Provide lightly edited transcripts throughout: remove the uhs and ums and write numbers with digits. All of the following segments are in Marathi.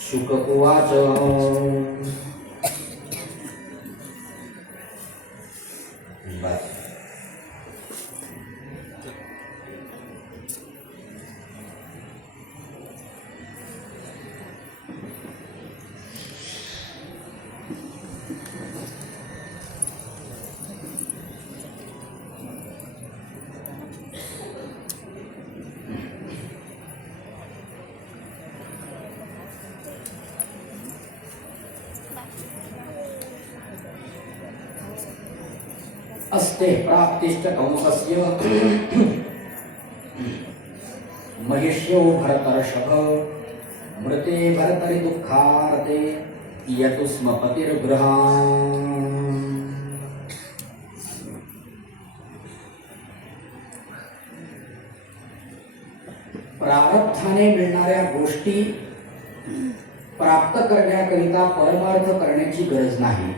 शुक उवाच अस्ते प्राप्तिश्च कंसस्य महिष्यो भरतर्षभ मृते भरतरि दुःखार्ते यतु स्म पतिर्गृहान्। प्रारब्धाने मिळणाऱ्या गोष्टी प्राप्त करण्याकरिता परमार्थ करण्याची गरज नाही,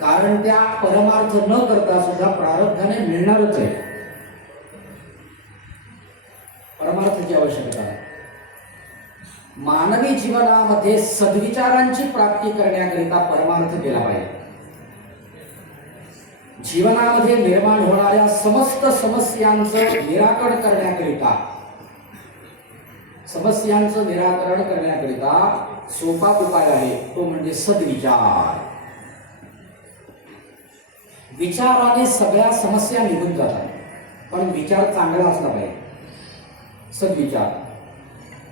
कारण त्या परमार्थ न करता सुद्धा प्रारब्धाने मिळणारच आहे। परमार्थाची आवश्यकता आहे। मानवी जीवनामध्ये सद्विचारांची प्राप्ती करण्याकरिता परमार्थ केला पाहिजे। जीवनामध्ये निर्माण होणाऱ्या समस्त समस्यांचं निराकरण करण्याकरिता सोपा उपाय आहे, तो म्हणजे सद्विचार। विचाराने सगळ्या समस्या निघून जातात, पण विचार चांगला असला पाहिजे। सद्विचार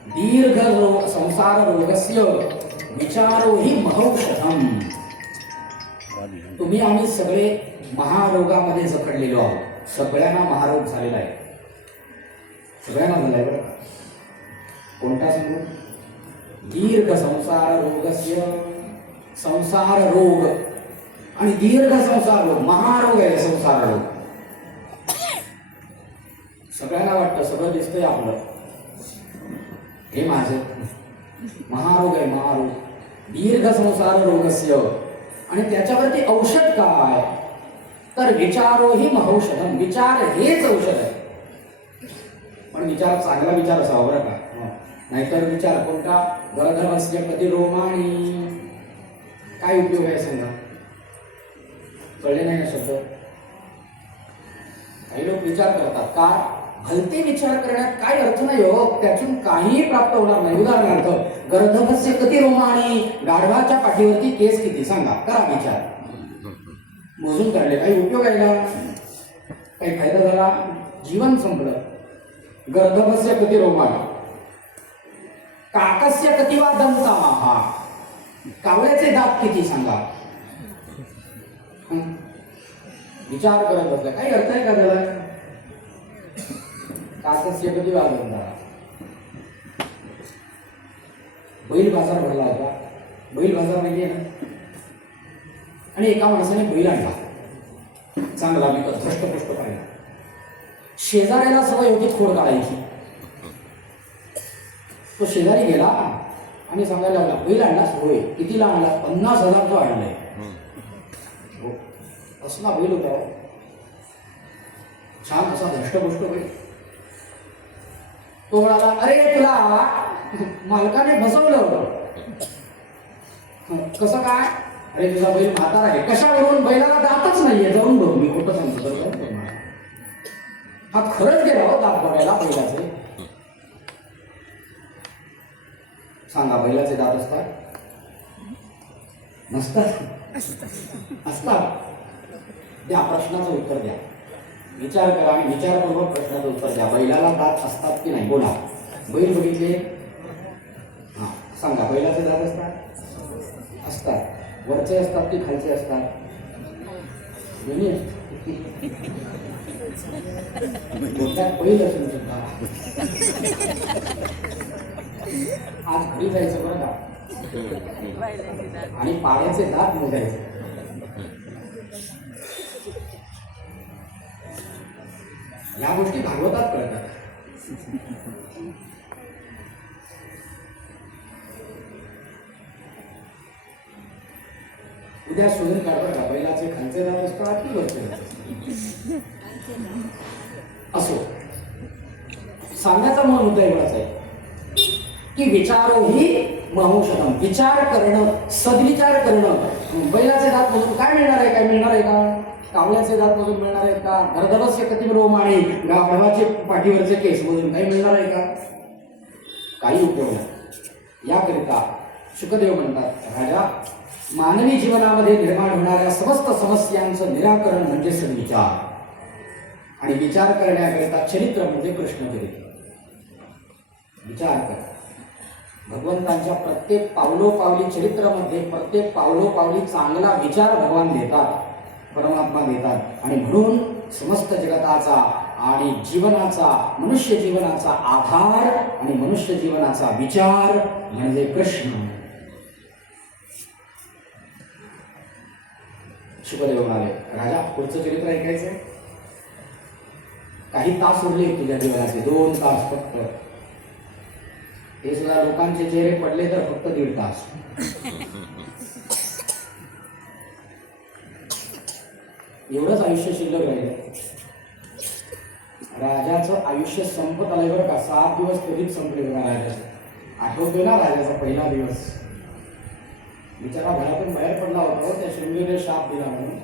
दीर्घ संसार रोगस्य विचारो ही महौषधम। तुम्ही आम्ही सगळे महारोगामध्ये जखडलेलो आहोत। सगळ्यांना महारोग झालेला आहे, सगळ्यांना झालाय बरं। कोणता सांगू? दीर्घ संसार रोगस्य, संसार रोग आणि दीर्घ संसार रोग, महारोग आहे संसार रोग। सगळ्यांना वाटतं सगळं दिसतंय आपलं, हे माझं महारोग आहे, महारोग। दीर्घ संसार रोगस्य, आणि त्याच्यावरती औषध काय? तर विचारो ही महौषधम। विचार हेच औषध आहे, पण विचार चांगला विचार असावा बरं का। नाहीतर विचार कोणता? गरधर्मस्य प्रतिरोमाणी, काय उपयोग आहे सांगा? कळले नाही ना शब्द? काही लोक विचार करतात का भलते विचार करण्यात काय अर्थ नाही हो, त्यातून काहीही प्राप्त होणार नाही। उदाहरणार्थ गर्दभस्य कती रोमाणी, गाढवाच्या पाठीवरती केस किती सांगा? करा विचार, मोजून काढले, काही उपयोग आहे का? काही फायदा झाला? जीवन संपलं। गर्दभस्य कती रोमाणी, काकस्य कती वा दंता, कावळ्याचे दात किती सांगा? विचार करत बसला, काही अर्थ आहे का त्याला? काकस्य कती वा दंता। बैल बाजार भरला होता, बैल बाजार माहिती आहे ना? आणि एका माणसाने बैल आणला, चांगला विकत धष्टपुष्ट पाहिला। शेजाऱ्याला सवय होती खोड काढायची। तो शेजारी गेला आणि सांगायला लागला, बैल आणलास? होय। कितीला आणला? 50,000 तो आणलाय। असला बैल होता, छान असा धष्टपुष्ट बैल। तो म्हणाला, अरे तुला मालकाने फसवलं होतं। कसं काय? अरे तुझा बैल म्हातारा आहे। कशावरून? बैलाला दातच नाहीये। जाऊन बघ, मी कुठं सांगतो हा खरंच गेला हो दात बघायला बैलाचे। सांगा, बैलाचे दात असतात? नसतात? असतात. त्या प्रश्नाचं उत्तर द्या. विचार करा आणि विचारपूर्वक प्रश्नाचं उत्तर द्या. बैलाला दात असतात की नाही? बोला. बैल बघितले? हां, सांगा, बैलाचे दात असतात? असतात. वरचे असतात की खालचे असतात? दोन्ही. मोठ्यात बैल असून सुद्धा आज घरी जायचं बरं का, आणि पाण्याचे दात मोजायचे. या गोष्टी भागवतात कळतात. उद्या शोधून काढतात का बैलाचे खालचे दात असतात की वरचे? असो, सांगण्याचा मूळ मुद्दा एवढाच आहे की विचारो ही महौषधम. विचार करणं, सद्विचार करणं. बैलाचे दात मोजून काय मिळणार आहे? काय मिळणार आहे का? कावळ्याचे दात मोजून मिळणार आहेत का? गर्दभस्य कतिम रोमाणी, गाढवाचे पाठीवरचे केस मोजून काही मिळणार आहे का? काही उपयोग नाही. याकरिता शुकदेव म्हणतात, राजा, मानवी जीवनामध्ये निर्माण होणाऱ्या समस्त समस्यांचं निराकरण म्हणजे सद्विचार, आणि विचार करण्याकरिता चरित्र म्हणजे कृष्ण चरित्र. विचार कर. भगवंतांच्या प्रत्येक पावलोपावली चरित्रामध्ये प्रत्येक पावलोपावली चांगला विचार भगवान देतात, परमात्मा देतात. आणि म्हणून समस्त जगताचा आणि जीवनाचा, मनुष्य जीवनाचा आधार आणि मनुष्य जीवनाचा विचार म्हणजे कृष्ण. शुकदेव म्हणाले, राजा, पुढचं चरित्र ऐकायचंय? काही तास उरले तुझ्या जीवनाचे, 2 तास फक्त. हे सुद्धा लोकांचे चेहरे पडले तर फक्त 1.5 तास. एवढंच आयुष्य शिल्लक राहिलं. राजाचं आयुष्य संपत आलंय बरं का. 7 दिवस कधीच संपले बघा राजाचं. आठवतोय ना राजाचा पहिला दिवस? बिचारा घरातून बाहेर पडला होता, त्या शृंगेरीने शाप दिला म्हणून.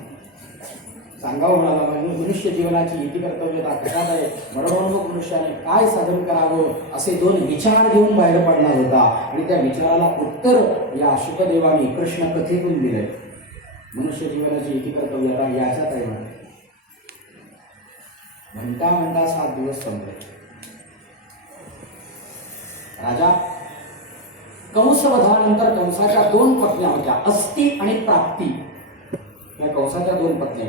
सांगावं म्हणाला, मनुष्य जीवनाची इति कर्तव्यता कशात आहे? मरणोन्मुख मनुष्याने काय साधन करावं असे 2 विचार घेऊन बाहेर पडला होता. आणि त्या विचाराला उत्तर या शुकदेवानी कृष्ण कथेतून दिले. मनुष्य जीवनाची इति कर्तव्यता याच्यात आहे म्हणून. म्हणता म्हणता 7 दिवस संपले. राजा, कंसवधानंतर कंसाच्या 2 पत्न्या होत्या, अस्ति आणि प्राप्ती. या कंसाच्या 2 पत्न्या.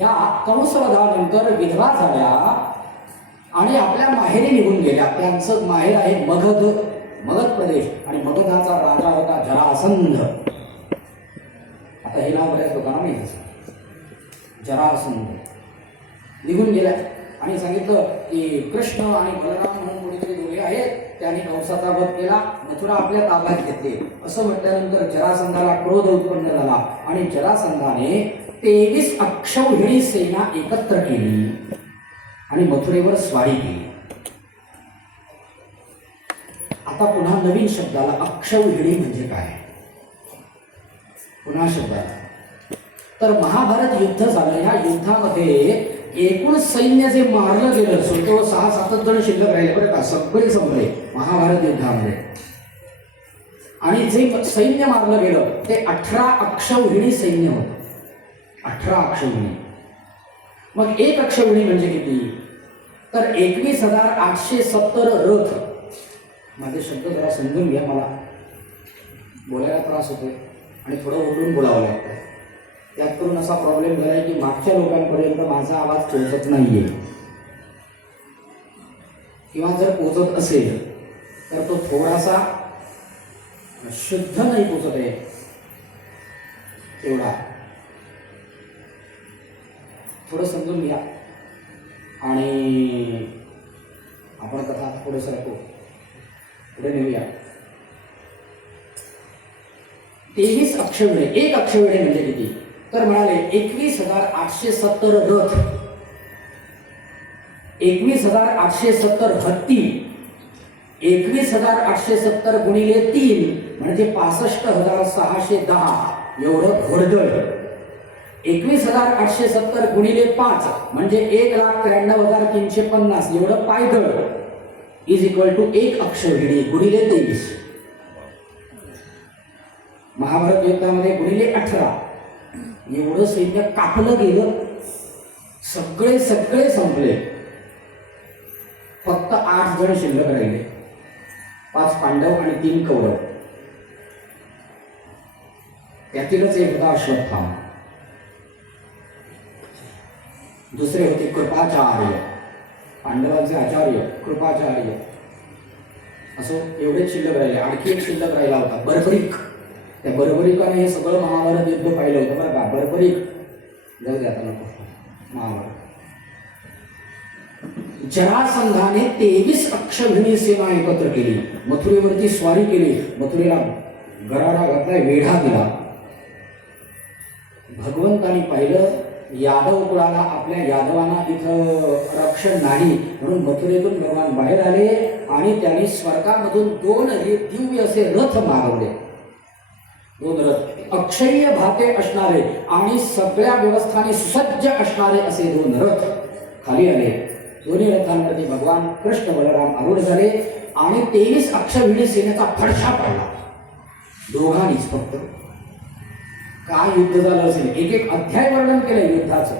या कंसवधानंतर विधवा झाल्या आणि आपल्या माहेरी निघून गेल्या. त्यांचं माहेर आहे मगध, मगध प्रदेश. आणि मगधाचा राजा होता जरासंध. आता हे नाव बऱ्याच लोकांना माहिती आहे, जरासंध. निघून गेल्या आणि सांगितलं की कृष्ण आणि बलराम म्हणून कोणीतरी दोघे आहेत, त्यांनी कंसाचा वध केला, मथुरा आपल्या ताब्यात घेतली. असं म्हटल्यानंतर जरासंधाला क्रोध उत्पन्न झाला आणि जरासंधाने 23 अक्षौहिणी सेना एकत्र केली आणि मथुरेवर स्वारी केली. आता पुन्हा नवीन शब्दाला अक्षौहिणी म्हणजे काय? पुन्हा शब्दाला तर महाभारत युद्ध झालं. ह्या युद्धामध्ये एकूण सैन्य जे मारलं गेलं, तो 6-7 जण शिल्लक राहिले बरं का. सगळे संपले महाभारत युद्धामध्ये. आणि जे सैन्य मारलं गेलं ते 18 अक्षौहिणी सैन्य होतं. 18 अक्षौहिणी. मग 1 अक्षौहिणी म्हणजे किती? तर 21,870 रथ. माझे शब्द जरा समजून घ्या, मला बोलायला त्रास होतोय आणि थोडं ओढून बोलावं लागतं. त्यात करून असा प्रॉब्लेम झालाय की मागच्या लोकांपर्यंत माझा आवाज पोहोचत नाहीये, किंवा जर पोहोचत असेल तर तो थोडासा शुद्ध नाही पोहोचत आहे तेवढा. थोडं समजून घ्या आणि आपण कथा पुढे सरकू, पुढे नेऊया. 23 अक्षौहिणी. 1 अक्षौहिणी म्हणजे किती? तर म्हणाले 21,870 रथ, 21,870 हत्ती, 21,870 गुणिले 3 म्हणजे 65,610 एवढं घोडदळ. 21,870 गुणिले 5 म्हणजे 1,93,350 एवढं पायदळ इज इक्वल टू 1 अक्षौहिणी गुणिले 23. महाभारत युद्धामध्ये गुणिले 18 एवढं सैन्य कापलं गेलं. सगळे सगळे संपले. फक्त 8 जण शिल्लक राहिले. 5 पांडव आणि 3 कौरव. यातीलच एक होता अश्वत्थामा. दुसरे होते कृपाचार्य, पांडवांचे आचार्य कृपाचार्य. असं एवढेच शिल्लक राहिले. आणखी एक शिल्लक राहिला होता बर्बरिक. त्या बर्बरिकाने हे सगळं महाभारत युद्ध पाहिलं होतं बरं का. बर्बरिक जाऊ द्या आता नको महाभारत. जरासंधाने 23 अक्षौहिणी सेना एकत्र केली. मथुरेवरती स्वारी केली. मथुरेला गराडा घातलाय, वेढा दिला. भगवंतानी पाहिलं यादव कुळाला, आपल्या यादवांना इथं रक्षण नाही म्हणून मथुरेतून भगवान बाहेर आले आणि त्यांनी स्वर्गामधून 2 दिव्य असे रथ मागवले. 2 रथ अक्षय्य भाते असणारे आणि सगळ्या व्यवस्थाने सुसज्ज असणारे असे 2 रथ खाली आले. दोन्ही रथांवरती भगवान कृष्ण बलराम आरूढ झाले आणि 23 अक्षौहिणी सेनेचा फडशा पडला दोघांनीच. फक्त काय युद्ध झालं असेल. एक एक अध्याय वर्णन केलंय युद्धाचं.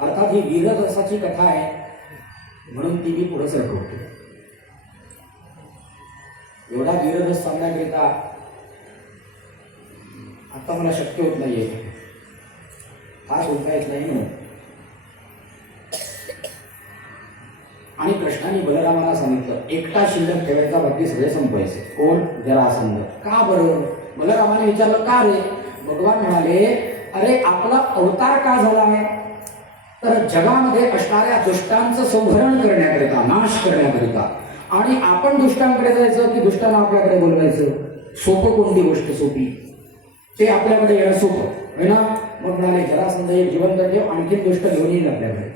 अर्थात ही वीररसाची कथा आहे म्हणून ती मी पुढे सरकवतो. एवढा वीररस सांगण्याकरिता आता मला शक्य होत नाहीये. फार बोलता येत नाही म्हणून. आणि कृष्णाने बलरामाला सांगितलं एकटा शिल्लक ठेवायचा, बाकी सगळे संपवायचे. कोण? जरासंध. का बरं? बलरामाने विचारलं का रे? भगवान म्हणाले अरे आपला अवतार का झाला आहे तर जगामध्ये असणाऱ्या दुष्टांचं संहरण करण्याकरिता, नाश करण्याकरिता. आणि आपण दुष्टांकडे जायचं की दुष्टांना आपल्याकडे बोलवायचं? सोपं कोणती गोष्ट सोपी? ते आपल्याकडे येणं सोपं आहे ना. मग म्हणाले जरासंध एक जिवंत ठेव, आणखी दुष्ट घेऊन येईल आपल्याकडे.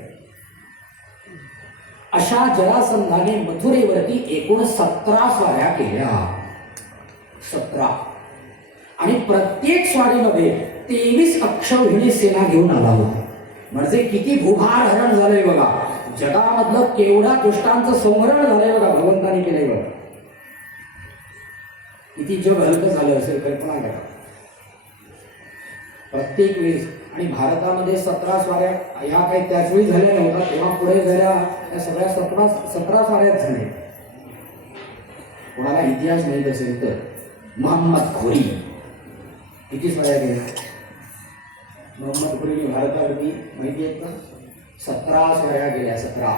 अशा जरासंधाने मथुरेवरती एकूण 17 स्वाऱ्या केल्या. 17. आणि प्रत्येक स्वारीमध्ये 23 अक्षौहिणी सेना घेऊन आला होता. म्हणजे किती भूभार हरण झालंय बघा. जगामधलं केवढा दुष्टांचं संहरण झालंय बघा, भगवंतानी केलंय बघा. किती जग हलकं झालं असेल कल्पना करा. प्रत्येक वेळेस. आणि भारतामध्ये 17 स्वाऱ्या ह्या काही त्याच वेळी झाल्या नव्हत्या, तेव्हा पुढे झाल्या त्या सगळ्या 17 स्वाऱ्याच झाल्या. कोणाला इतिहास माहीत असेल तर मोहम्मद घोरी किती स्वाऱ्या गेल्या? मोहम्मद घोरीने भारतावरती माहिती आहेत का? 17 स्वाऱ्या गेल्या. 17.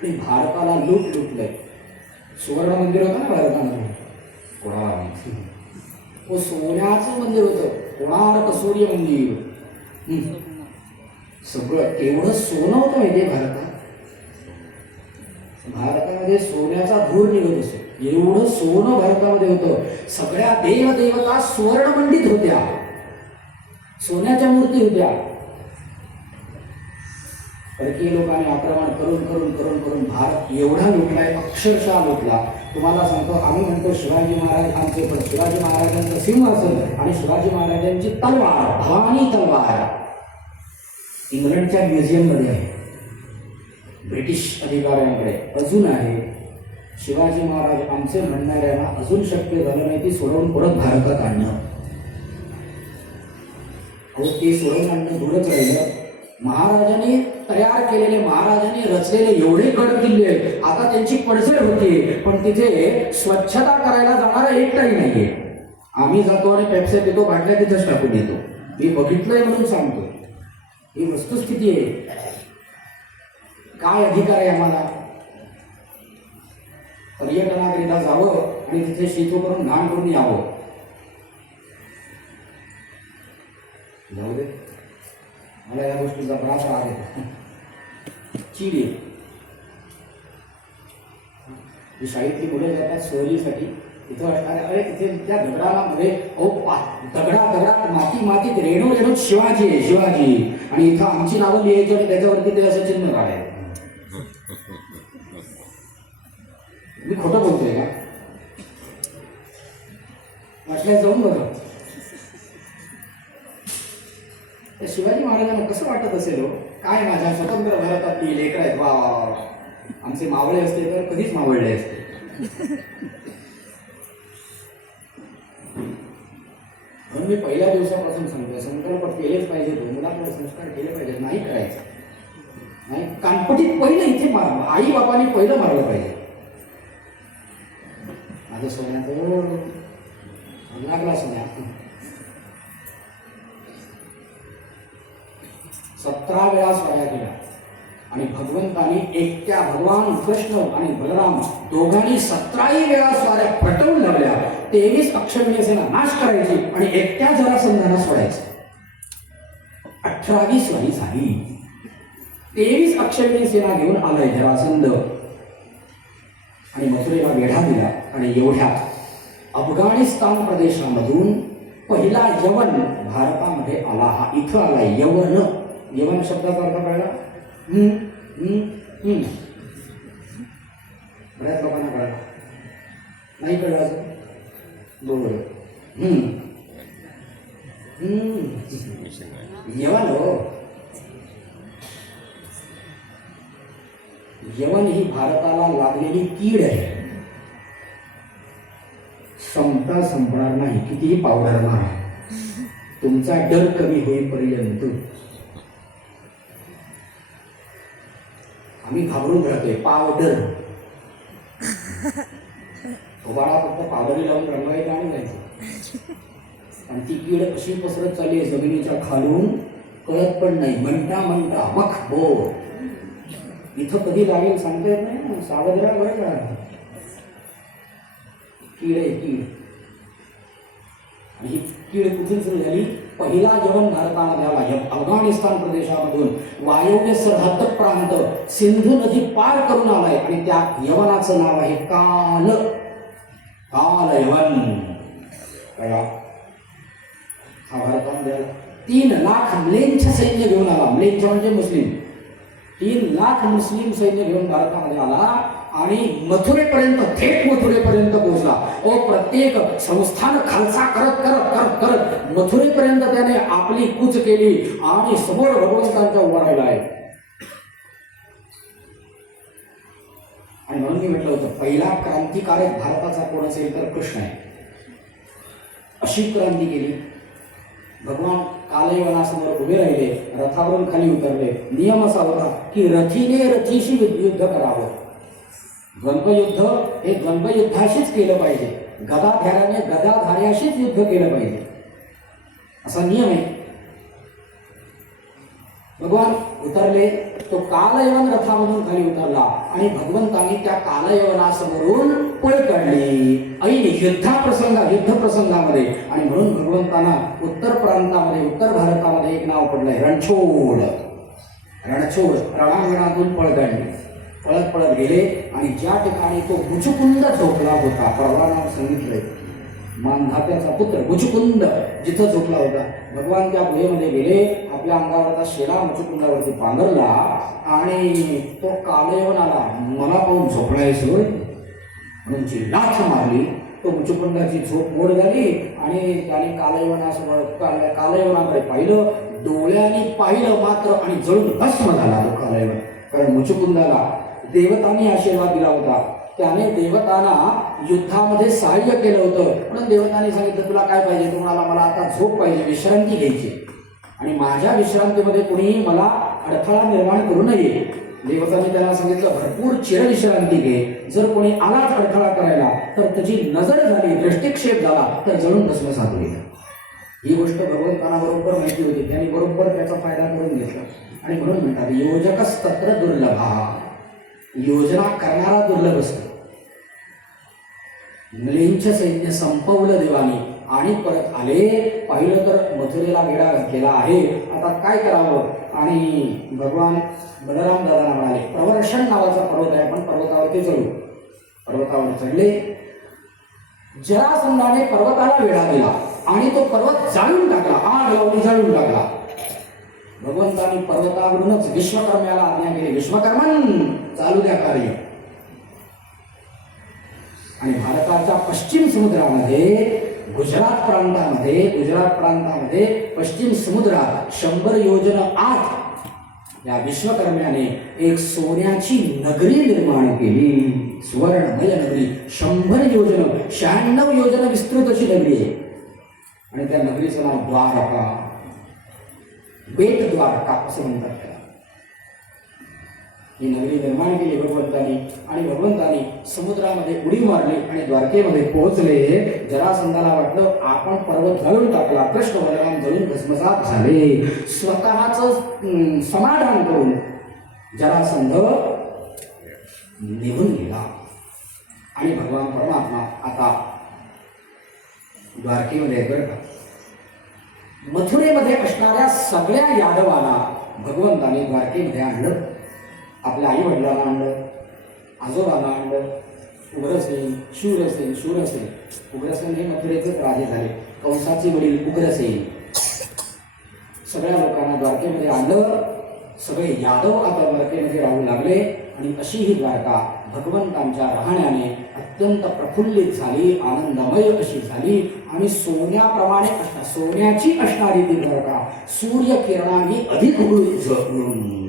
आणि भारताला लुटलंय. सुवर्ण मंदिर होतं ना भारतामध्ये, कोणाला माहिती? वो सोन्याचं मंदिर होतं, कोणार्क सूर्य मंदिर. सगळं केवढं सोनं होतं माहितीये भारतात. भारतामध्ये सोन्याचा धूर निघत असे, एवढं सोनं भारतामध्ये होतं. सगळ्या देवदेवता सुवर्णमंडित होत्या, सोन्याच्या मूर्ती होत्या. परकीय लोकांनी आक्रमण करून करून करून करून भारत एवढा लुटलाय, अक्षरशः लुटला. तुम्हाला सांगतो, आम्ही म्हणतो शिवाजी महाराज आमचे, पण शिवाजी महाराजांचं सिंहासन आणि शिवाजी महाराजांची तलवार, भवानी तलवार इंग्लंडच्या म्युझियममध्ये आहे. ब्रिटिश अधिकाऱ्यांकडे अजून आहे. शिवाजी महाराज आमचे म्हणणाऱ्यांना अजून शक्य झालं नाही ती सोडवून परत भारतात आणणं. ते सोडवून आणणं दूरच राहिलं. महाराजांनी तयार केलेले, महाराजांनी रचलेले एवढे गड किल्ले आता त्यांची पडझड होती, पण तिथे स्वच्छता करायला जाणारा एकटाही नाहीये. आम्ही जातो आणि पेप्स्या पितो, बाटल्या तिथंच टाकून येतो. मी बघितलंय म्हणून सांगतो, ही वस्तुस्थिती आहे. काय अधिकार आहे आम्हाला? पर्यटनाकरिता जावं आणि तिथे शेतो करून घाण करून यावं. जाऊ दे, मला या गोष्टीचा बराच राग आहे, चीड आहे. जी शाळेतली मुलं जातात सहलीसाठी, तिथं असणारे अरे तिथे त्या दगडाला मध्ये दगडात मातीत रेणू शिवाजी आहे, शिवाजी. आणि इथं आमची नावं लिहायची आणि त्याच्यावरती ते असं चिन्ह काढायचं. मी खोटं बोलतोय का? वाटल्यास जाऊन बघा. त्या शिवाजी महाराजांना कसं वाटत असेल हो, काय माझ्या स्वतंत्र भारतातली लेकरं आहेत, वा वा वा. आमचे मावळे असते तर कधीच मावळले असते. म्हणून मी पहिल्या दिवसापासून सांगतोय, संकल्प केलेच पाहिजे, मुलाकडे संस्कार केले पाहिजे, नाही करायचं नाही. कानपटीत पहिलं इथे आई बाबांनी पहिलं मारलं पाहिजे. माझं सोन्याचं लागला सोन्या 17 वेळा स्वाऱ्या केल्या आणि भगवंतानी एकट्या भगवान कृष्ण आणि बलराम दोघांनी 17 वेळा स्वाऱ्या पटवून लावल्या. 23 अक्षौहिणी सेना नाश करायची आणि एकट्या जरासंधाला सोडायचं. 18वी स्वारी झाली. 23 अक्षौहिणी सेना घेऊन आलाय जरासंध आणि मथुरेला वेढा दिला. आणि एवढ्या अफगाणिस्तान प्रदेशामधून पहिला यवन भारतामध्ये आला. हा इथं आला यवन. यवन शब्दाचा अर्थ कळला? बऱ्याच लोकांना कळला नाही. कळलं असं बरोबर. यवन हो. यवन ही भारताला लागलेली कीड आहे. संपणार नाही कितीही पावडर मारा, तुमचा डर कमी होईपर्यंत. आम्ही घाबरून राहतोय. पावडर बाळा फक्त पावडरी लावून रंगवायचं आणि जायचं. आणि ती कीड कशी पसरत चालली आहे जमिनीच्या खालून कळत पण नाही. म्हणता मख बोर. इथं कधी लागेल सांगता येत नाही. सावध राहा बरं का. कीड आहे कीड. आणि ही कीड कुठून सुरू झाली? पहिला यवन भारतामध्ये आला अफगाणिस्तान प्रदेशामधून. वायव्य सरहद्द प्रांत सिंधू नदी पार करून आलाय आणि त्या यवनाचं नाव आहे काल. काल यवन. हा भारतामध्ये 3 लाख म्लेंछ सैन्य घेऊन आला. म्लेंछ म्हणजे मुस्लिम. 3 लाख मुस्लिम सैन्य घेऊन भारतामध्ये आला आणि मथुरेपर्यंत, थेट मथुरेपर्यंत पोहोचला. प्रत्येक संस्थान खालसा करत करत करत करत मथुरेपर्यंत त्याने आपली कूच केली आणि समोर भगवंतांच्या उभा राहिला आहे. आणि म्हणून मी म्हटलं होतं पहिला क्रांतिकारक भारताचा कोण असेल तर कृष्ण आहे. अशी क्रांती केली. भगवान कालयवनासमोर उभे राहिले, रथावरून खाली उतरले. नियम असा होता की रथीने रथीशी युद्ध करावं. द्वंद्वयुद्ध हे द्वंद्वयुद्धाशीच केलं पाहिजे. गदाधाऱ्याने गदाधाऱ्याशीच युद्ध केलं पाहिजे असा नियम आहे. भगवान उतरले. तो कालयवन रथामधून खाली उतरला आणि भगवंतांनी त्या कालयवनासमोरून पळ काढली ऐन युद्ध प्रसंगामध्ये. आणि म्हणून भगवंतांना उत्तर प्रांतामध्ये, उत्तर भारतामध्ये एक नाव पडलंय रणछोड. रणछोड. रणांगणातून पळ काढली. पळत पळत गेले आणि ज्या ठिकाणी तो मुचुकुंद झोपला होता, परवा नाव सांगितलंय, मांधात्याचा पुत्र मुचुकुंद जिथं झोपला होता, भगवान त्या गुहेमध्ये गेले. आपल्या अंगावरचा शेला मुचुकुंदावरती पांघरला आणि तो कालयवन आला. मला पाहून झोपलाय सोय म्हणून जी लाथ मारली. तो मुचुकुंदाची झोप मोड झाली आणि त्याने कालयवनाकडे पाहिलं. डोळ्याने पाहिलं मात्र आणि जळून भस्म झाला तो कालयवन. कारण मुचुकुंदाला देवतांनी आशीर्वाद दिला होता. त्याने देवतांना युद्धामध्ये सहाय्य केलं होतं. म्हणून देवतांनी सांगितलं तुला काय पाहिजे? तुम्हाला मला आता झोप पाहिजे, विश्रांती घ्यायची आणि माझ्या विश्रांतीमध्ये कुणीही मला अडथळा निर्माण करू नये. देवतांनी त्याला सांगितलं भरपूर चिरविश्रांती घे. जर कोणी आलाच अडथळा करायला तर त्याची नजर झाली, दृष्टिक्षेप झाला तर जळून भस्मसात होईल. ही गोष्ट भगवंतांना बरोबर माहिती होती. त्यांनी बरोबर त्याचा फायदा करून घेतला. आणि म्हणून म्हणतात योजकच तत्र दुर्लभा. योजना करणारा दुर्लभ असतो. म्लेंछ सैन्य संपवलं देवानी आणि परत आले. पाहिलं तर मथुरेला वेढा घातलेला आहे. आता काय करावं? आणि भगवान बलराम दादांना म्हणाले प्रवर्षण नावाचा पर्वत आहे, आपण पर्वतावरती चढू. पर्वतावर चढले. जरासंधाने पर्वताला वेढा दिला आणि तो पर्वत जाळून टाकला. आग लावली, जाळून टाकला. भगवंतांनी पर्वतावरूनच विश्वकर्म्याला आज्ञा केली, विश्वकर्मन चालू द्या कार्य. आणि भारताच्या पश्चिम समुद्रामध्ये गुजरात प्रांतामध्ये पश्चिम समुद्रात 100 योजन आत या विश्वकर्म्याने एक सोन्याची नगरी निर्माण केली. सुवर्णमय नगरी. 100 योजन 96 योजन विस्तृत अशी नगरी आहे. आणि त्या नगरीचं नाव द्वारका, बेट द्वारका असं म्हणतात त्याला. ही नगरी निर्माण केली भगवंतानी आणि भगवंतानी समुद्रामध्ये उडी मारली आणि द्वारकेमध्ये पोहोचले. जरासंधाला वाटलं आपण पर्वत जळून टाकला. कृष्ण बलराम जळून भस्मसात झाले. स्वतःच समाधान करून जरासंध निघून गेला आणि भगवान परमात्मा आता द्वारकेमध्ये बरं का. मथुरेमध्ये असणाऱ्या सगळ्या यादवांना भगवंताने द्वारकेमध्ये आणलं. आपल्या आई वडिलांना आणलं, आजोबांना आणलं. उग्रसेन, शूरसेन. उग्रसेन हे मथुरेचेच राजे झाले. कंसाचे वडील उग्रसेन. सगळ्या लोकांना द्वारकेमध्ये आणलं. सगळे यादव आता द्वारकेमध्ये राहू लागले आणि अशी ही द्वारका भगवंतांच्या राहण्याने अत्यंत प्रफुल्लित झाली, आनंदमय अशी झाली. आणि सोन्याप्रमाणे सोन्याची असणारी ती द्वारका सूर्यकिरणांनी अधिक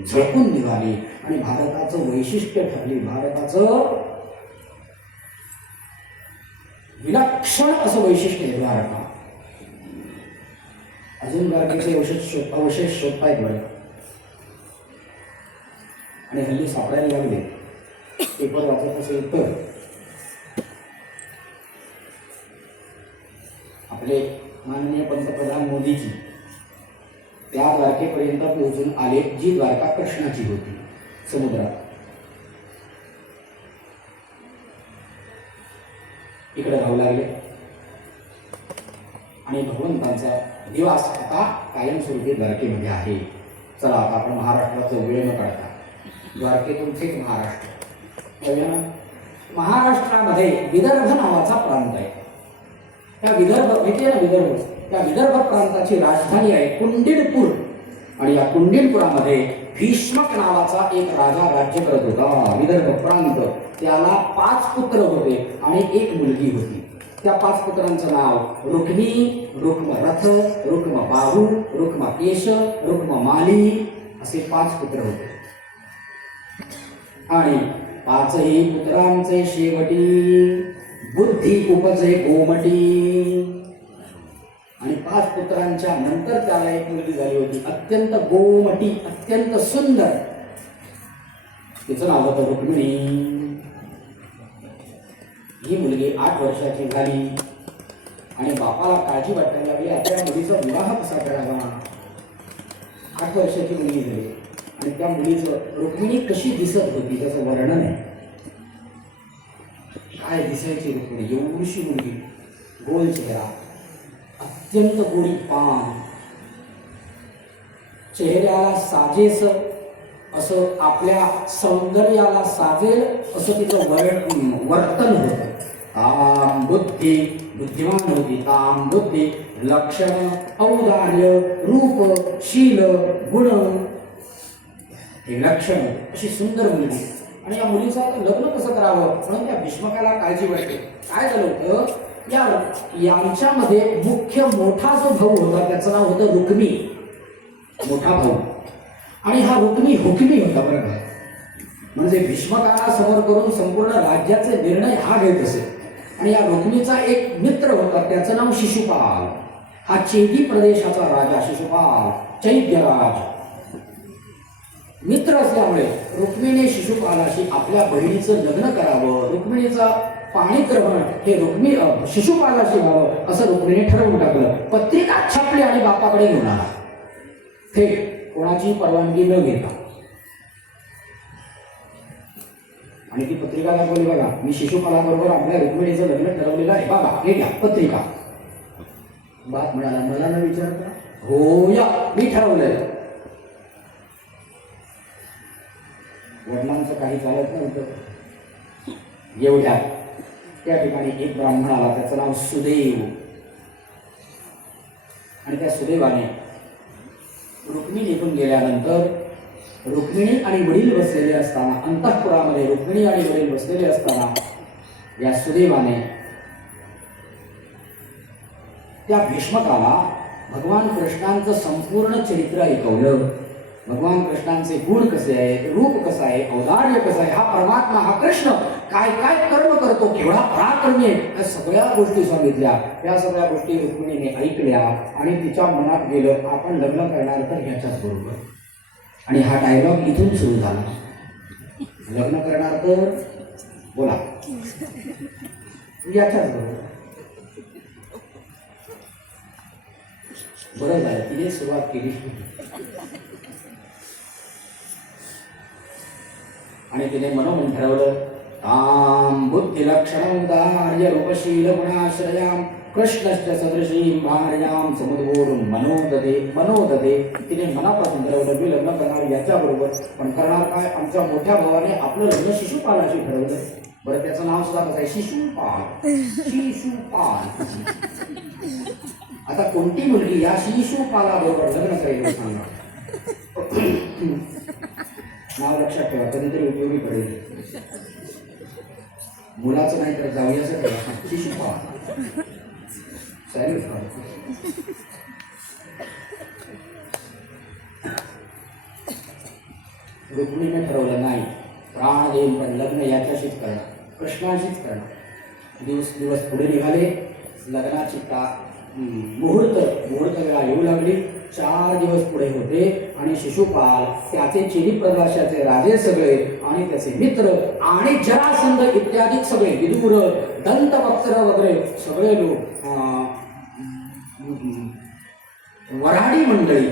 झळकून निघाली आणि भारताचं वैशिष्ट्य ठरली. भारताचं विलक्षण असं वैशिष्ट्य आहे द्वारका. अजून द्वारकेचे अवशेष शोधतायत बरं आणि हल्ली सापडायला लागले. पेपर वाचत असेल तर आपले माननीय पंतप्रधान मोदीजी त्या द्वारकेपर्यंत पोहोचून आले, जी द्वारका कृष्णाची होती समुद्रात. इकडे राहू लागले आणि भगवंतांचा निवास आता कायमस्वरूपी द्वारकेमध्ये आहे. चला आता आपण महाराष्ट्राचं वेळ न काढता द्वारकेतून थेट महाराष्ट्र. महाराष्ट्रामध्ये विदर्भ नावाचा प्रांत आहे. त्या विदर्भ माहिती आहे ना, विदर्भ, त्या विदर्भ प्रांताची राजधानी आहे कुंडिलपूर. आणि या कुंडिलपुरामध्ये भीष्मक नावाचा एक राजा राज्य करत होता. विदर्भ प्रांत, त्याला 5 पुत्र होते आणि 1 मुलगी होती. त्या 5 पुत्रांचं नाव रुक्मी, रुक्मरथ, रुक्मबाहू, रुक्मकेश, रुक्ममाली असे 5 पुत्र होते. आणि 5ही पुत्रांचे शेवटी बुद्धी उपजे गोमटी. आणि 5 पुत्रांच्या नंतर त्याला एक मुलगी झाली होती, अत्यंत गोमटी, अत्यंत सुंदर. तिचं नाव होतं रुक्मिणी. ही मुलगी 8 वर्षाची झाली आणि बापाला काळजी वाटायला लागली आता या मुलीचा विवाह कसा करावा. 8 वर्षाची मुलगी झाली आणि त्या मुलीचं रुक्मिणी कशी दिसत होती त्याचं वर्णन आहे. काय दिसायची रुक्मिणी, एवढीशी मुलगी, गोल चेहरा, अत्यंत गोरी पान, चेहऱ्याला साजेस असं, आपल्या सौंदर्याला साजेल असं तिचं वर्तन होतं. ताम बुद्धी, बुद्धिमान होती. ताम बुद्धी, लक्षण, औदार्य, रूप, शील, गुण हे लक्षण, अशी सुंदर मुलगी. आणि या मुलीचं लग्न कसं करावं म्हणून त्या भीष्मकाला काळजी वाटते. काय झालं होतं, यांच्यामध्ये मुख्य मोठा जो भाऊ होता त्याचं नाव होतं रुक्मी, मोठा भाऊ. आणि हा रुक्मी हुकमी होता बरं का. म्हणजे भीष्मकाला समोर करून संपूर्ण राज्याचे निर्णय हा घेत असे. आणि या रुक्मीचा एक मित्र होता त्याचं नाव शिशुपाल. हा चेदी प्रदेशाचा राजा शिशुपाल, चैद्यराज. मित्र असल्यामुळे रुक्मिणीने शिशुपालाशी आपल्या बहिणीचं लग्न करावं, रुक्मिणीचा पाणीग्रहण हे शिशुपालाशी व्हावं असं रुक्मिणीने ठरवून टाकलं. पत्रिका छापली आणि बापाकडे घेऊन आला, थेट कोणाची परवानगी न घेता. आणि ती पत्रिका दाखवली, बघा मी शिशुपालाबरोबर आपल्या रुक्मिणीचं लग्न ठरवलेलं आहे, बाबा हे घ्या पत्रिका. बाप म्हणाला मला न विचारता, हो या मी ठरवलेलं. वडिलांचं काही चालत नव्हतं. एवढ्यात त्या ठिकाणी एक ब्राह्मण आला, त्याचं नाव सुदेव. आणि त्या सुदैवाने रुक्मिणी निघून गेल्यानंतर रुक्मिणी आणि वडील बसलेले असताना, अंतःपुरामध्ये रुक्मिणी आणि वडील बसलेले असताना या सुदैवाने त्या भीष्मकाला भगवान कृष्णांचं संपूर्ण चरित्र ऐकवलं. भगवान कृष्णांचे गुण कसे आहेत, रूप कसं आहे, औदार्य कसं आहे, हा परमात्मा हा कृष्ण काय काय कर्म करतो, केवढा पराक्रमी आहे, या सगळ्या गोष्टी सांगितल्या. त्या सगळ्या गोष्टी रुक्मिणीने ऐकल्या आणि तिच्या मनात गेलं आपण लग्न करणार तर ह्याच्याच बरोबर. आणि हा डायलॉग इथून सुरू झाला. लग्न करणार तर बोला याच्याच बरोबर. बरं झालं तिने सुरुवात केली आणि तिने मनोमन ठरवलं, ताम बुद्धिलक्षणं उदार्य रूपशील गुणाश्रयाम कृष्णश्च सदृशीं भार्यां समुद्वोरुन मनोदते. तिने मनापासून ठरवलं मी लग्न करणार याच्याबरोबर. पण करणार काय, आमच्या मोठ्या भावाने आपलं लग्न शिशुपालाशी ठरवलं. बरं त्याचं नाव सुद्धा कसं आहे, शिशुपाल. शिशुपाल. आता कोणती मुलगी या शिशुपालाबरोबर लग्न करेल सांगा. नाव लक्षात ठेवा, कधीतरी उपयोगी पडेल. मुलाचं नाही तर जाऊयाचं ठेवा, शिशुपाल. रुक्मिणीने ठरवलं नाही, प्राण देऊन पण लग्न याच्याशीच करणार, कृष्णाशीच करणार. दिवस दिवस पुढे निघाले. लग्नाची मुहूर्त वेळा येऊ लागली. 4 दिवस पुढे होते आणि शिशुपाल, त्याचे चिरीप्रकाशाचे राजे सगळे आणि त्याचे मित्र आणि जरासंध इत्यादी सगळे विदूर दंतवक्त्र वगैरे सगळे लोक, वऱ्हाडी मंडळी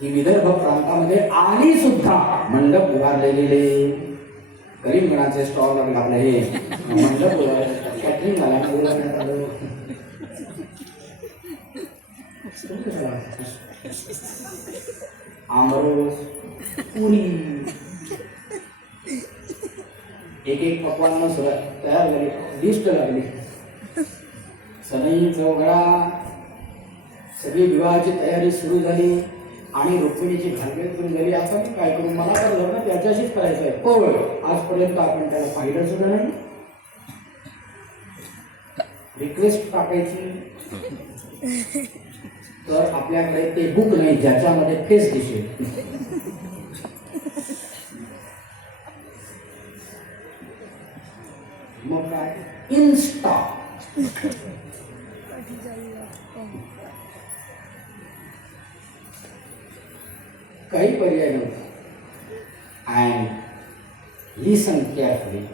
ही विदर्भ प्रांतामध्ये आली सुद्धा. मंडप उभारलेले, करीमगणाचे स्टॉल लागले आपले, हे मंडप कॅटरिंग झाला. आमरस, पुरी, एक पकवान तयार झाली, लिस्ट लागली. सनई चौघडा, सगळी विवाहाची तयारी सुरू झाली आणि रुक्मिणीची घालमेल सुरू झाली. आता मी काय करू, मला तर लग्न त्याच्याशीच करायचं आहे. पण आजपर्यंत आपण त्याला पाहिलं सुद्धा नाही. रिक्वेस्ट टाकायची तर आपल्याकडे ते बुक नाही ज्याच्यामध्ये फेस दिसेल. मग काय, इन्स्टा. काही पर्याय नव्हता. And listen carefully.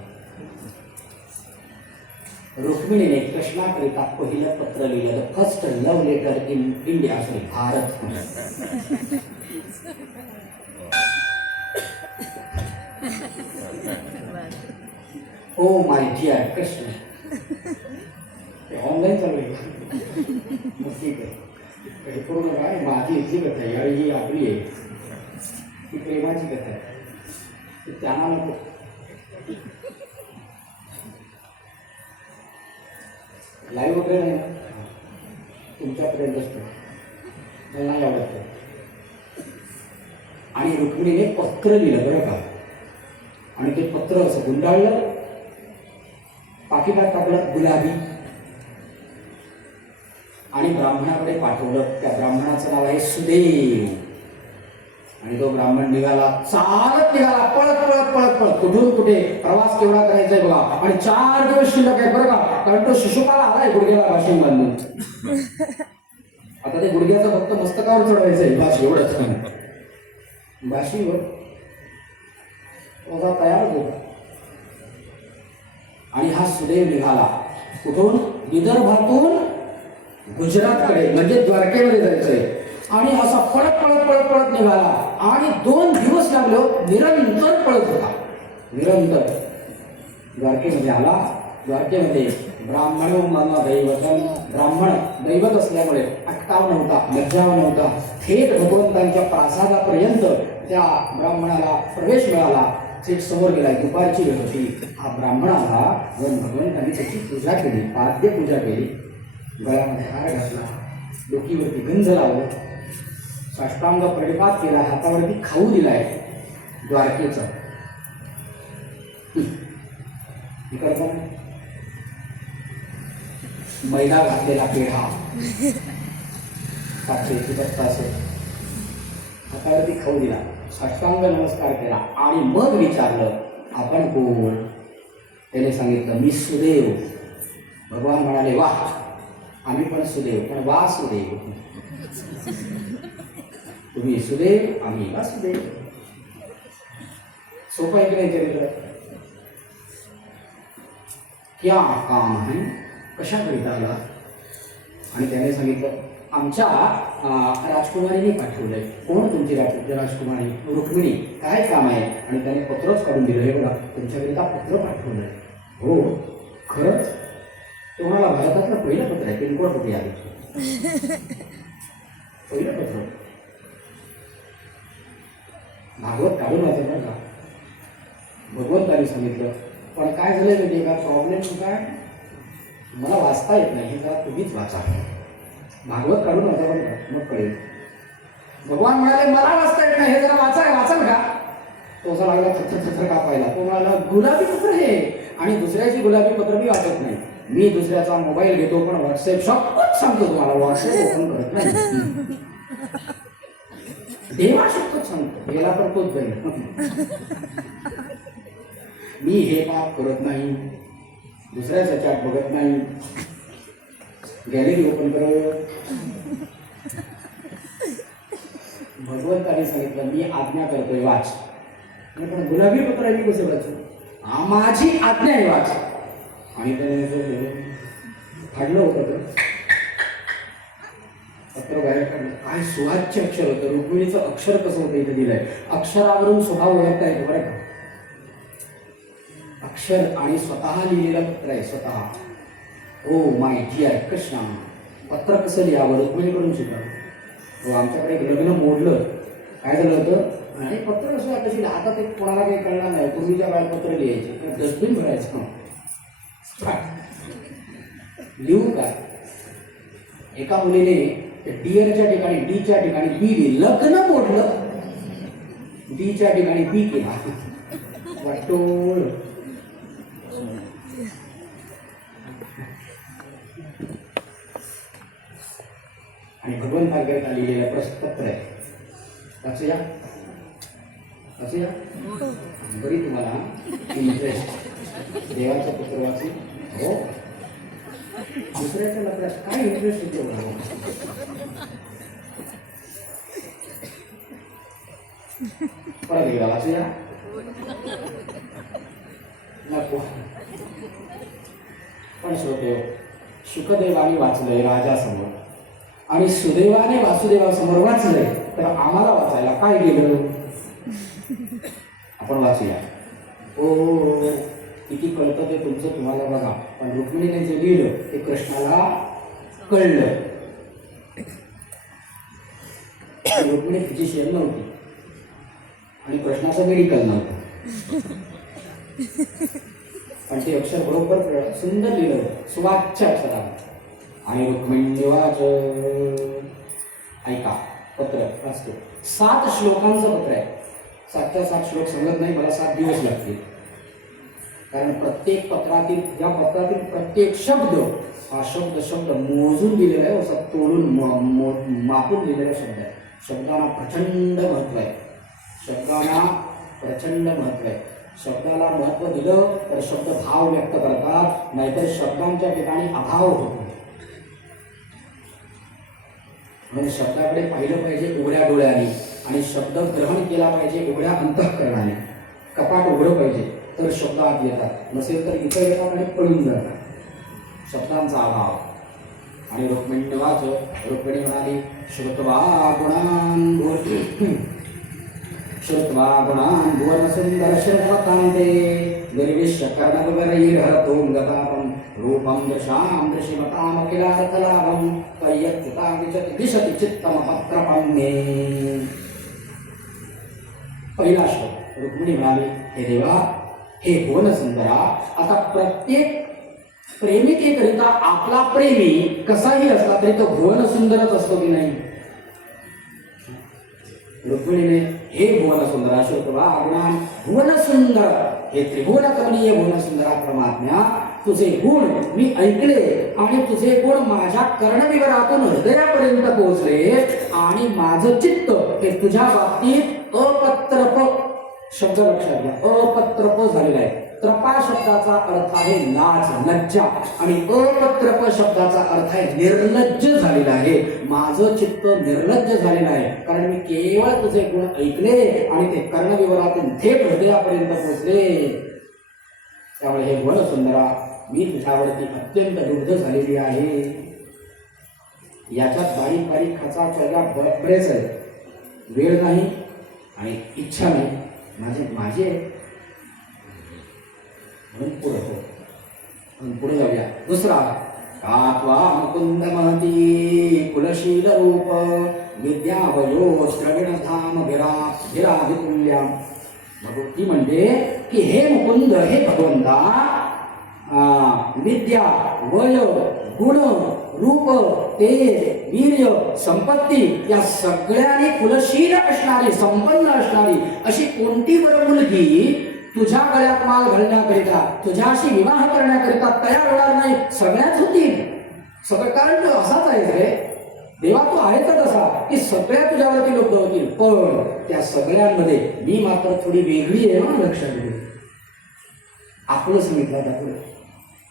रुक्मिणीने कृष्णाकरिता पहिलं पत्र लिहिलं, the first love letter in India, sorry Bharat. Oh my dear Krishna. Online चालू आहे. ठीक आहे, हे पूर्ण काय माझी इथली कथा आहे आणि ही आपली आहे, ही प्रेमाची कथा आहे. त्यांना नको. लाईव्ह वगैरे नाही ना, तुमच्यापर्यंत असतो, मला नाही आवडत. आणि रुक्मिणीने पत्र लिहिलं बरं का. आणि ते पत्र असं गुंडाळलं, पाकिटात टाकलं गुलाबी आणि ब्राह्मणाकडे पाठवलं. त्या ब्राह्मणाचं नाव आहे सुदेव. आणि तो ब्राह्मण निघाला, चालत निघाला, पळत पळत पळत पळत. कुठून कुठे प्रवास केवढा करायचा आहे बघा. आणि 4 दिवस शिल्लक आहे बरं का, कारण तो शिशुपाला आलाय गुडघ्याला बाशिंग बांधून. आता ते गुडघ्याचं फक्त मस्तकावर चढवायचंय, बाशी एवढंच. बाशीवर ओझा तयारच होता. आणि हा सुदेव निघाला कुठून, विदर्भातून गुजरातकडे, म्हणजे द्वारकेमध्ये जायचंय. आणि असा पळत पळत पळत पळत निघाला आणि 2 दिवस लागलो, निरंतर पळत होता, निरंतर. द्वारकेमध्ये आला. द्वारकेमध्ये ब्राह्मणो मम दैवतम, ब्राह्मण दैवत असल्यामुळे अटकाव नव्हता, लज्जाव नव्हता. थेट भगवंतांच्या प्रासादापर्यंत त्या ब्राह्मणाला प्रवेश मिळाला. थेट समोर गेला. दुपारची वेळ होती. हा ब्राह्मणाला जर भगवंतांनी त्याची पूजा केली, पाद्य पूजा केली, गळ्यामध्ये हार घातला, डोकीवरती गंज लावलं, साष्टांग प्रणिपात केला, हातावरती खाऊ दिलाय द्वारकेचा. इकडचा मैदा घातलेला पेढा, साखरेची बत्तास हातावरती खाऊ दिला, साष्टांग नमस्कार केला आणि मग विचारलं आपण कोण. त्याने सांगितलं मी सुदेव. भगवान म्हणाले वाह, आम्ही पण सुदेव, पण वासुदेव. तुम्ही सुदेव, आम्ही वासुदेव. सोपं आहे की नाही चरित्र? क्या काम आहे, कशाकरिता आला? आणि त्याने सांगितलं आमच्या राजकुमारीने पाठवलंय. कोण तुमची राजकुमारी? रुक्मिणी. काय काम आहे? आणि त्याने पत्रच काढून दिलं. हे बघा, तुमच्याकरिता पत्र पाठवलंय. हो खरंच? तुम्हाला भारतातलं पहिलं पत्र आहे. पिनकोड कुठे आले? पहिलं पत्र. भागवत काढून वाचलं का? भगवंताने सांगितलं पण काय झालं माहिती का? प्रॉब्लेम काय, मला वाचता येत नाही, हे जरा तुम्हीच वाचा. भागवत काढून वाचा बरं का, मग कळेल. भगवान म्हणाले मला वाचता येत नाही, हे जरा वाचाल का? तो असा लागला थर कापायला. तो म्हणाला गुलाबी पत्र हे, आणि दुसऱ्याची गुलाबी पत्र मी वाचत नाही. मी दुसऱ्याचा मोबाईल घेतो पण व्हॉट्सअप शपथ सांगतो तुम्हाला, व्हॉट्सअप ओपन करत नाही. देवा शपथ सांगतो, गेला तर तोच जाईल. मी हे पाप करत नाही, दुसऱ्याचा चॅट बघत नाही, गॅलरी ओपन करत. भगवंताने सांगितलं मी आज्ञा करतोय वाच. पण गुलाबी पत्र मी कसे वाचू? माझी आज्ञा आहे वाच. आणि त्याने फाडलं होतं पत्र बाहेर काढलं. काय सुवाच्य अक्षर होतं. रुक्मिणीचं अक्षर कसं होतं इथे दिलंय. अक्षरावरून स्वभाव ओळखता येतो बरं का. अक्षर आणि स्वतः लिहिलेलं पत्र आहे. स्वतः ओ माय डिअर कृष्णा. पत्र कसं लिहावं रुक्मिणीकडून शिका. हो आमच्याकडे एक लग्न मोडलं. काय झालं होतं, आणि पत्र कसं कशी हातात एक कोणाला काही कळणार नाही. पूर्वीच्या काळात पत्र लिहायचे, डस्टबिन भरायचं. लिहू का? एका मुलीने डिअरच्या ठिकाणी डीच्या ठिकाणी बी लिहिलं. लग्न मोडलं, डीच्या ठिकाणी बी केला. वाटोळ. आणि भगवंताकरिता लिहिलेलं पत्र आहे. वाचूया बरी तुम्हाला इंटरेस्ट. देवाचं पत्र वाचू. हो दुसऱ्याच्या लग्नात काय इंटरेस्ट होते बघा. परत एकदा वाचूया. नको पण श्रोते, शुकदेवाने वाचलंय राजासमोर आणि सुदैवाने वासुदेवासमोर वाचलंय, तर आम्हाला वाचायला काय गेलं? आपण वाचूया. ओ किती कळतं ते तुमचं तुम्हाला बघा. पण रुक्मिणीने जे लिहिलं ते कृष्णाला कळलं. रुक्मिणी फिजिशियन नव्हती आणि कृष्णाचं मेडिकल नव्हतं, पण ते अक्षर बरोबर सुंदर लिहिलं, सुवाच्य अक्षरात. आणि रुक्मिणी वाच. ऐका पत्र वाचतो. 7 श्लोकांचं पत्र आहे. 7च्या 7 श्लोक समजत नाही मला, 7 दिवस लागतील. कारण प्रत्येक पत्रातील, या पत्रातील प्रत्येक शब्द हा शब्द मोजून दिलेला आहे, असं तोडून मापून दिलेला शब्द आहे. शब्दांना प्रचंड महत्व आहे. शब्दाला महत्व दिलं तर शब्द भाव व्यक्त करतात, नाहीतर शब्दांच्या ठिकाणी अभाव होतो. म्हणून शब्दाकडे पाहिलं पाहिजे उघड्या डोळ्याने, आणि शब्द ग्रहण केला पाहिजे उघड्या अंतःकरणाने. कपाट उघडं पाहिजे तर शब्द आत येतात, नसेल तर इतर येतात आणि पळून जातात. शब्दांचा अभाव. आणि रुक्मिणी वाच. रुक्मिणी म्हणाली श्रुत्वा गुणान् भुवन सुंदर श्रवतान्ते निर्विश्य कर्णगरैर्हरतों गतापं रूपं दृशां दृशिमतामखिलार्थलाभं पर्यच्युतां दिशति चित्तमपत्रपन्ने. पहिला श्लोक. रुक्मिणी म्हणाली हे देवा, हे भुवन सुंदरा, आता प्रत्येक प्रेमिकेकरिता आपला प्रेमी कसाही असला तरी तो भुवन सुंदरच असतो की नाही. रुक्मिणीने हे भुवन सुंदरा श्रुत्वा गुणान् भुवन सुंदर, हे त्रिभुवन कमनीय भुवन सुंदरा परमात्म्या, तुझे गुण मी ऐकले आणि तुझे गुण माझ्या कर्णविवरातून हृदयापर्यंत पोहोचले, आणि माझं चित्त हे तुझ्या बाबतीत अपत्रप, शब्द लक्षात घ्या, अपत्रप झालेला आहे. त्रपा शब्दाचा अर्थ आहे लाज, लज्जा, आणि अपत्रप शब्दाचा अर्थ आहे निर्लज्ज झालेला आहे. माझं चित्त निर्लज्ज झालेलं आहे, कारण मी केवळ तुझे गुण ऐकले आणि ते कर्णविवरातून थेट हृदयापर्यंत पोहोचले. त्यामुळे हे गुण सुंदरा, मी तुझ्यावरती अत्यंत लुब्ध झालेली आहे. याच्यात बारीक बारीक खचा चौगा बरेच आहे. वेळ नाही आणि इच्छा नाही, माझे म्हणून पुढे जाऊया. दुसरा, कात्वा मुकुंद महती कुलशील रूप विद्यावयो श्रवणधाम विरावितुल्या. भगवती म्हणते की हे मुकुंद, हे भगवंता, विद्या, वय, गुण, रूप, तेज, वीर्य, संपत्ती या सगळ्याने कुलशील असणारी, संपन्न असणारी अशी कोणती बरं मुलगी तुझ्या गळ्यात माल घालण्याकरिता, तुझ्याशी विवाह करण्याकरिता तयार होणार नाही? सगळ्याच होतील. सगळं, कारण तू असाच आहेस रे देवा, तू आहेच तसा की सगळ्या तुझ्यावरती लुब्ध होतील. पण त्या सगळ्यांमध्ये मी मात्र थोडी वेगळी आहे ना, लक्षात घे. आपलं सांगितलं जातं,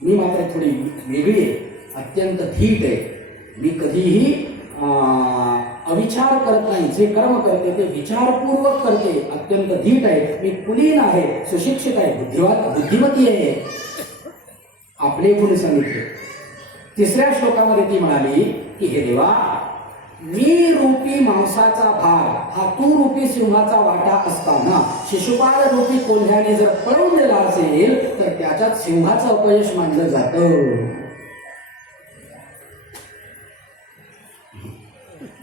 मी मात्र थोडी वेगळी आहे, अत्यंत धीट आहे. मी कधीही अविचार करत नाही. जे कर्म करते ते विचारपूर्वक करते. अत्यंत धीट आहे. मी कुलीन आहे, सुशिक्षित आहे, बुद्धिमती आहे. आपले गुण सांगितले. तिसऱ्या श्लोकामध्ये ती म्हणाली की हे देवा, मी रूपी मांसाचा भार हा तू रूपी सिंहाचा वाटा असताना शिशुपाल रूपी कोल्ह्याने जर पळवून दिला असेल तर त्याच्यात सिंहाचं अपयश मानलं जातं.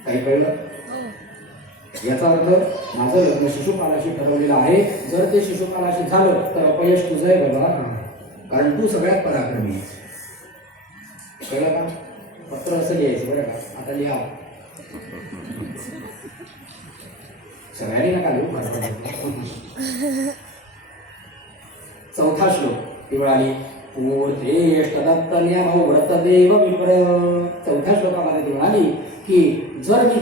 काही कळलं? याचा अर्थ माझं लग्न शिशुपालाशी ठरवलेलं आहे. जर ते शिशुपालाशी झालं तर अपयश तुझं आहे बाबा, कारण तू सगळ्यात पराक्रमी आहेस. कळलं का? पत्र असं लिहायचं बरं का. आता लिहा, सगळ्यांनी नका लिहू. चौथा श्लोक ती म्हणाली, व्रतदेव विप्र. चौथ्या श्लोकामध्ये ती म्हणाली की जर मी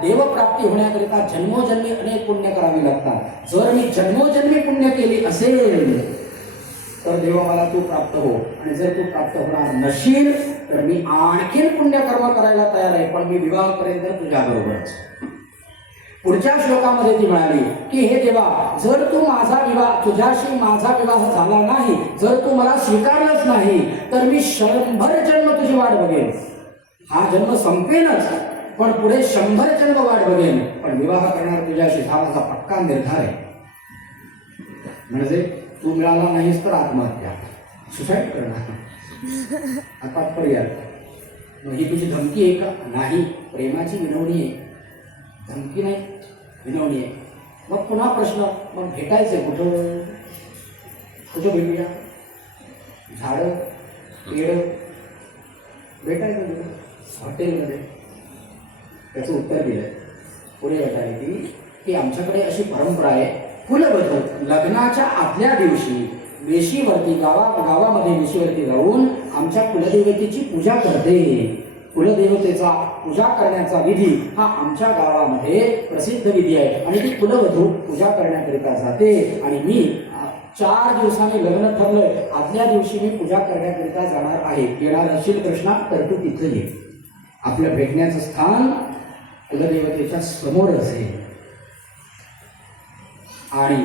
देवप्राप्ती होण्याकरिता जन्मोजन्मी अनेक पुण्य करावी लागतात. जर मी जन्मोजन्मी पुण्य केली असेल तर देवा मला तू प्राप्त हो, आणि जर तू प्राप्त होणार नशील तर मी आणखीन पुण्यकर्म करायला तयार आहे, पण मी विवाहापर्यंत तुझ्याबरोबरच. पुढच्या श्लोकामध्ये ती म्हणाली की हे देवा, जर तू तुझ्याशी माझा विवाह झाला नाही, जर तू मला स्वीकारलंच नाही तर मी 100 जन्म तुझी वाट बघेन. हा जन्म संपेनच, पण पुढे 100 जन्म वाट बघेन, पण विवाह करणार तुझ्याशी हा माझा पक्का निर्धार आहे. म्हणजे तू मिळाला नाहीस तर आत्महत्या, सुसाईड करणार, आता पर्याय. मग ही तुझी धमकी आहे का? नाही, प्रेमाची विनवणी आहे. धमकी नाही, विनवणी आहे. मग पुन्हा प्रश्न, मग भेटायचंय कुठं? भेटूया? झाडं, पेड भेटायचं कुठं? हॉटेलमध्ये. त्याचं उत्तर दिलं. पुढे भेटायला की आमच्याकडे अशी परंपरा आहे, कुलवधू लग्नाच्या आदल्या दिवशी वेशीवरती गावामध्ये वेशीवरती जाऊन आमच्या कुलदेवतेची पूजा करते. कुलदेवतेचा पूजा करण्याचा विधी हा आमच्या गावामध्ये प्रसिद्ध विधी आहे, आणि ती कुलवधू पूजा करण्याकरिता जाते. आणि मी 4 दिवसांनी लग्न ठरलंय, आदल्या दिवशी मी पूजा करण्याकरिता जाणार आहे. येणार असेल कृष्णा तर तू तिथं ये. आपलं भेटण्याचं स्थान कुलदेवतेच्या समोर असेल. आणि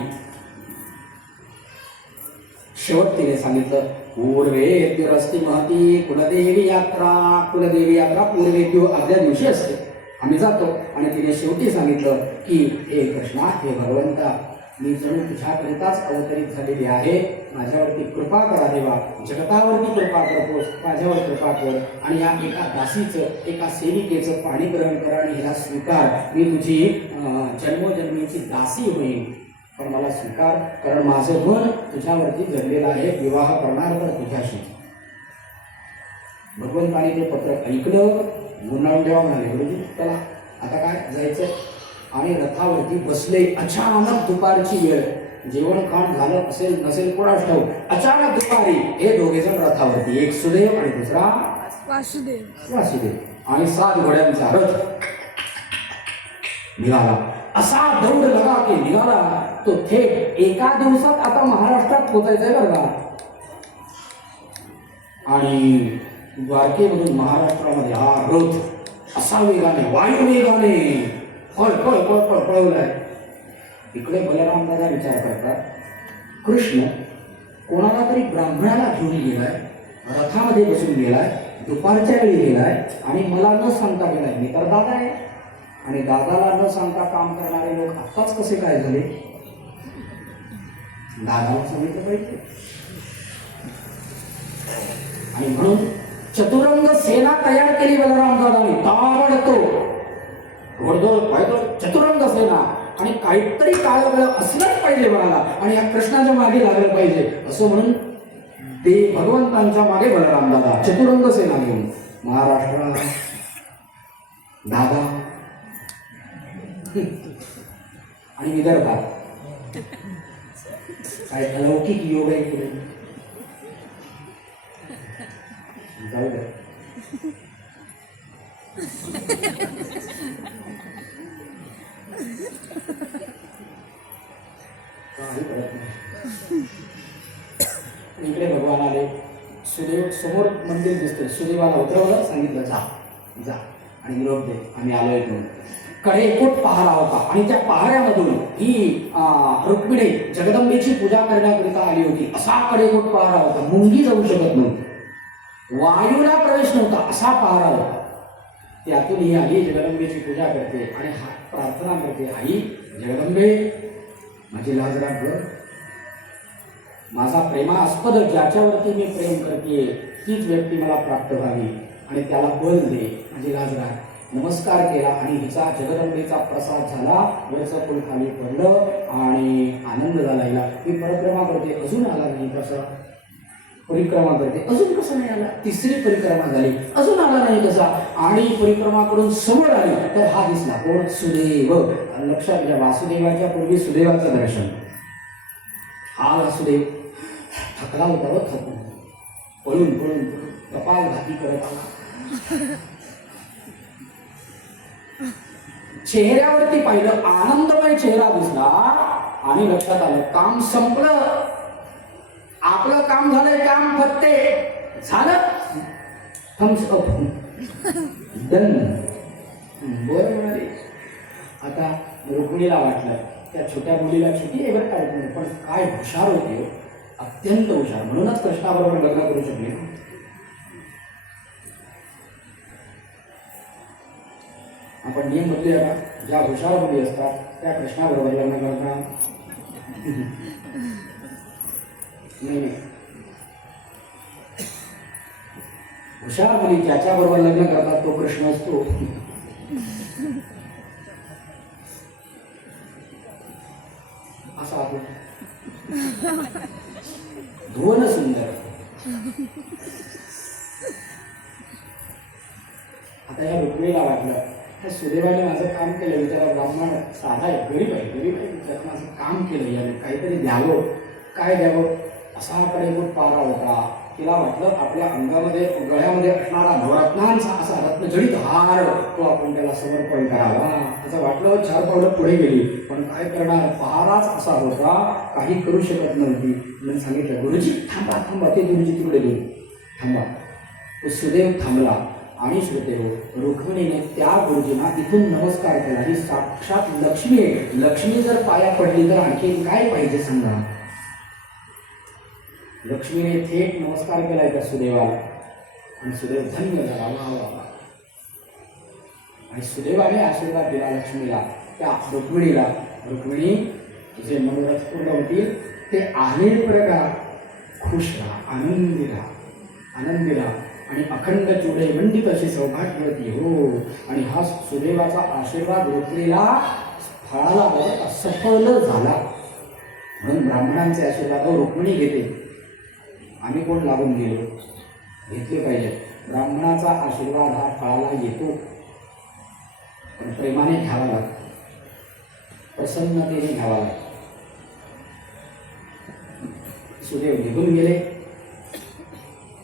शेवट तिने सांगितलं, पूर्वेद्युरस्ति महती कुलदेवी यात्रा. कुलदेवी यात्रा पूर्वेद्यू आदल्या दिवशी असते, आम्ही जातो. आणि तिने शेवटी सांगितलं की हे कृष्णा, हे भगवंता, मी जणू तुझ्याकरिताच अवतरित झालेली आहे. माझ्यावरती कृपा करा देवा, जगतावरती कृपा करतोस, माझ्यावर कृपा कर. आणि या एका दासीचं, एका सेविकेचं पाणी ग्रहण कर आणि हिला स्वीकार. मी तुझी जन्मोजन्मीची दासी होईल, पण मला स्वीकार, कारण माझं मन तुझ्यावरती जडलेलं आहे. विवाह करणार तर तुझ्याशी. भगवंताने ते पत्र ऐकलं, गुंडाळून देवा म्हणाले, गुरुजी चला आता काय जायचं. आणि रथावरती बसले. अचानक दुपारची वेळ, जेवण खाण झालं असेल नसेल कोणास ठाऊक, अचानक दुपारी हे दोघे जण रथावरती, एक सुदेव आणि दुसरा वासुदेव. आणि 7 घोड्यांचा रथ निघाला. असा दौड लगा की निघाला तो थेट एका दिवसात आता महाराष्ट्रात पोचायचंय बरं का. आणि द्वारकेमधून महाराष्ट्रामध्ये हा रथ असा वेगाने वायू वेगाने पळ पळ पळ पळ पळवलाय. इकडे बलराम दादा विचार करतात, कृष्ण कोणाला तरी ब्राह्मणाला घेऊन गेलाय, रथामध्ये बसून गेलाय, दुपारच्या वेळी गेलाय आणि मला न सांगता गेलाय. मी तर दादा आहे आणि दादाला न सांगता काम करणारे लोक आत्ताच कसे काय झाले. दादाला सांगितलं पाहिजे. आणि म्हणून चतुरंग सेना तयार केली बलराम दादाने. ताबडतोब चतुरंग सेना आणि काहीतरी काळवेळ असलंच पाहिजे मला आणि या कृष्णाच्या मागे लागलं पाहिजे असं म्हणून ते भगवंतांच्या मागे बलराम दादा चतुरंग सेना घेऊन महाराष्ट्रात दादा आणि विदर्भात काय अलौकिक योग आहे पुढे. जाऊ दे. इकडे भगवान आले. सुदेव समोर मंदिर दिसतंय. सुदेवाला उतरवलं, सांगितलं जा जा आणि निरोप दे, आम्ही आलोय म्हणून. कडेकोट पहारा होता आणि त्या पहाऱ्यामधून ही रुक्मिणी जगदंबेची पूजा करण्याकरिता आली होती. असा कडेकोट पहारा होता, मुंगी जाऊ शकत नव्हती, वायूला प्रवेश नव्हता, असा पहारा होता. त्यातून ही आली, जगदंबेची पूजा करते आणि प्रार्थना करते, आई जगदंबे माझी लाज राख, माझा प्रेमास्पद ज्याच्यावरती मी प्रेम करते तीच व्यक्ती मला प्राप्त व्हावी आणि त्याला बल दे, माझी लाज राख. नमस्कार केला आणि हिचा जगदंबेचा प्रसाद झाला. वरचं फुल खाली पडलं आणि आनंद झाला. हिला मी परिक्रमा करते, अजून आला नाही. कसं परिक्रमा करते, अजून कसं नाही आला. तिसरी परिक्रमा झाली, अजून आला नाही कसा. आणि परिक्रमा करून समोर आली तर हा दिसला, कोण? सुदेव. लक्षात घ्या, वासुदेवाच्या पूर्वी सुदेवाचं दर्शन. हा वासुदेव थकला होता व थकून पळून पळून कपाल घाती करत आला. चेहऱ्यावरती पाहिलं, आनंदमय चेहरा दिसला आणि लक्षात आलं काम संपलं, आपलं काम झालंय, काम फत्ते झालं, थम्स अप डन. बरं म्हणाले. आता रुक्मिणीला वाटलं त्या छोट्या मुलीला छोटी आहे बरं काय, पण काय हुशार होते, अत्यंत हुशार, म्हणूनच कृष्णाबरोबर लग्न करू शकले. आपण नियम बदलूया का? ज्या हुशार मुली असतात त्या कृष्णाबरोबर लग्न करतात. नाही नाही, हुशार मुली ज्याच्याबरोबर लग्न करतात तो कृष्ण असतो. असा धुवन सुंदर. आता या रुक्मिणीला वाटलं त्या सुदेवाने माझं काम केलं, विचारा ब्राह्मण साधा आहे, गरीब आहे, गरीब आहे, त्यात माझं काम केलं, याने काहीतरी द्यावं, काय द्यावं. असा कडेकोट पारा होता. तिला वाटलं आपल्या अंगामध्ये गळ्यामध्ये असणारा नवरत्नांचा असा रत्नजडित हार तो आपण त्याला समर्पण करावा असं वाटलं. 4 पावलं पुढे गेली, पण काय करणार, पहाराच असा होता, काही करू शकत नव्हती. म्हणून सांगितलं, गुरुजी थांबा थांबा, ते गुरुजी तिकडे देऊन थांबा. तो सुदेव थांबला आणि श्रोतेहो रुक्मिणीने त्या गुरुजींना इथून नमस्कार केला. ही साक्षात लक्ष्मी आहे. लक्ष्मी जर पाया पडली तर आणखी काय पाहिजे सांगा. लक्ष्मीने थेट नमस्कार केलाय त्या सुदेवाला आणि सुदेव धन्य झाला. वा. आणि सुदेवाने आशीर्वाद दिला लक्ष्मीला, त्या रुक्मिणीला, रुक्मिणी तुझे मनोरथ पूर्ण होतील, ते आले प्रकार खुश राहा, आनंदी राहा, आनंदी राहा आणि अखंड चुडे मंडित अशी सौभाग्यवती हो. आणि हा सुदेवाचा आशीर्वाद रुक्मिणीला फळाला बघत सफल झाला. म्हणून ब्राह्मणांचे आशीर्वाद रुक्मिणी घेते. आम्ही कोण लागून गेलो, घेतले पाहिजे. ब्राह्मणाचा आशीर्वाद हा फळाला येतो, पण प्रेमाने घ्यावा लागतो, प्रसन्नतेने घ्यावा लागतो. सुदेव निघून गेले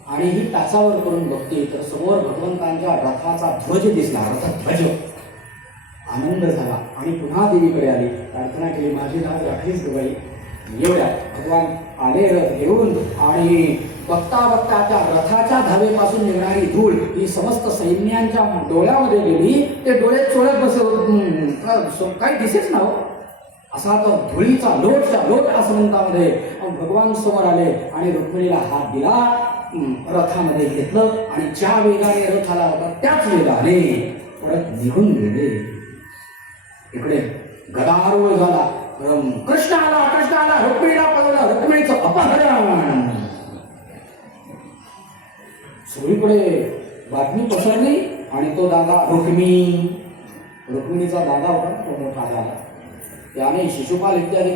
आणि ही टाचावर करून बघते तर समोर भगवंतांच्या रथाचा ध्वज दिसला. रथध्वज आनंद झाला आणि पुन्हा देवीकडे आली, प्रार्थना केली, माझी लाज राखलीच ग बाई. एवढ्या भगवान आले रथ घेऊन आणि बघता बघता त्या रथाच्या धावेपासून निघणारी धूळ ही समस्त सैन्यांच्या डोळ्यामध्ये गेली. ते डोळे चोळत बसले, काही दिसेच ना हो. असा तो धुळीचा लोटच्या लोट आसमंतामध्ये भगवान समोर आले आणि रुक्मिणीला हात दिला, रथामध्ये घेतलं आणि ज्या वेगाने रथ आला होता त्याच वेगाने परत निघून गेले. इकडे गदारोळ झाला, कृष्ण आला, रुक्मिणीला पळवलं, रुक्मिणीचं अपहरण. सगळीकडे बातमी पसरली आणि तो दादा रुक्मिणीचा दादा होता तो मोठा झाला. त्याने शिशुपाल इत्यादी